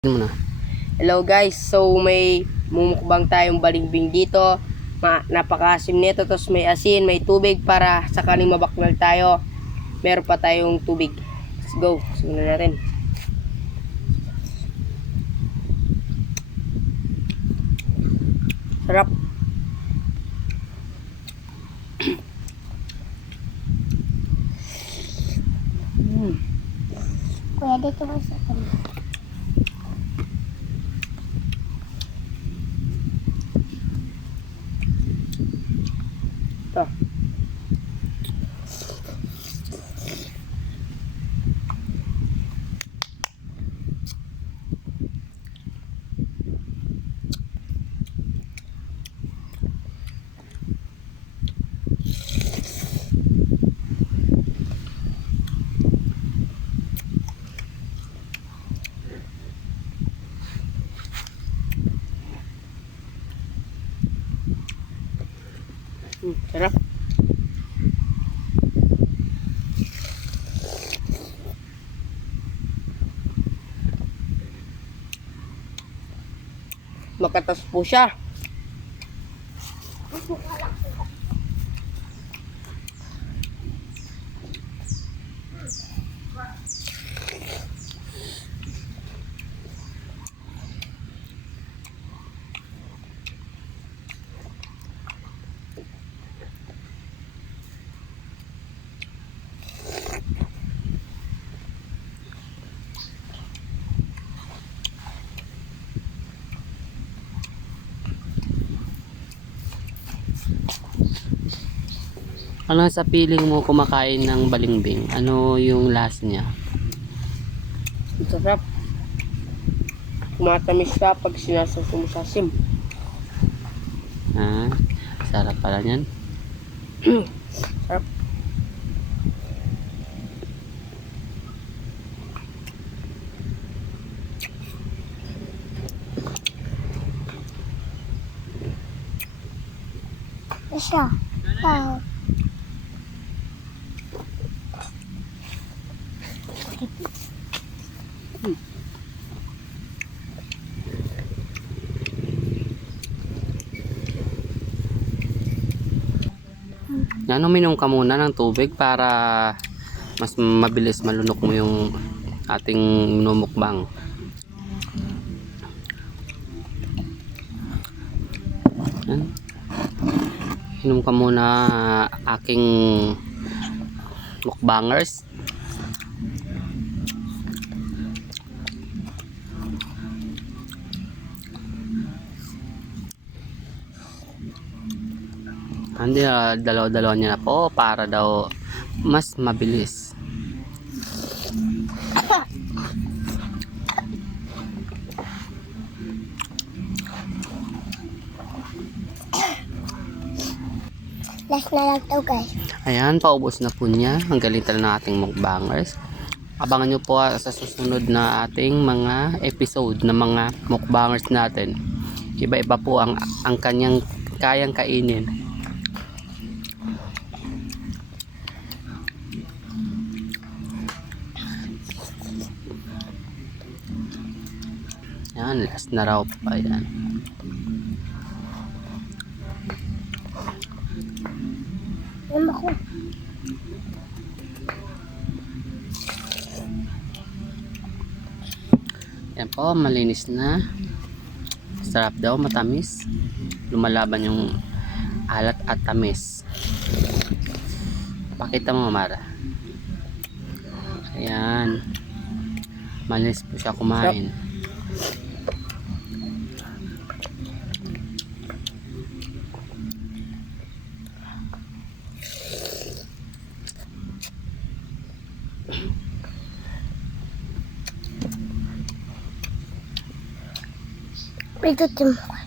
Muna. Hello guys, so may mumukbang tayong balimbing dito. Napakasim nito, tapos may asin, may tubig para sakaling mabaknal tayo. Meron pa tayong tubig. Let's go, simulan natin. Sarap. Kuya, dito ba sa kanila? Ito. Sarap. Makatas po siya. Ano sa piling mo kumakain ng balimbing? Ano yung lasa niya? Sarap. Kumatamis siya pag sinasawsaw mo sa asim. Ah, sarap pala niyan. Sarap. Siya. Wow. Uminom ka muna ng tubig para mas mabilis malunok mo yung ating minumukbang. Yan. Inom ka muna, aking mukbangers. Hindi, dalaw-dalaw niya na po para daw mas mabilis. Last na lang to, guys. Ayan, paubos na po niya. Ang galing talaga ng ating mukbangers. Abangan nyo po sa susunod na ating mga episode na mga mukbangers natin. Iba-iba po ang kanyang kayang kainin. Yan, last na raw pa yan. Alam ako. Yan po, malinis na. Sarap daw, matamis. Lumalaban yung alat at tamis. Pakita mo, Mara. Ayan. Malinis po siya kumain. Ito mo.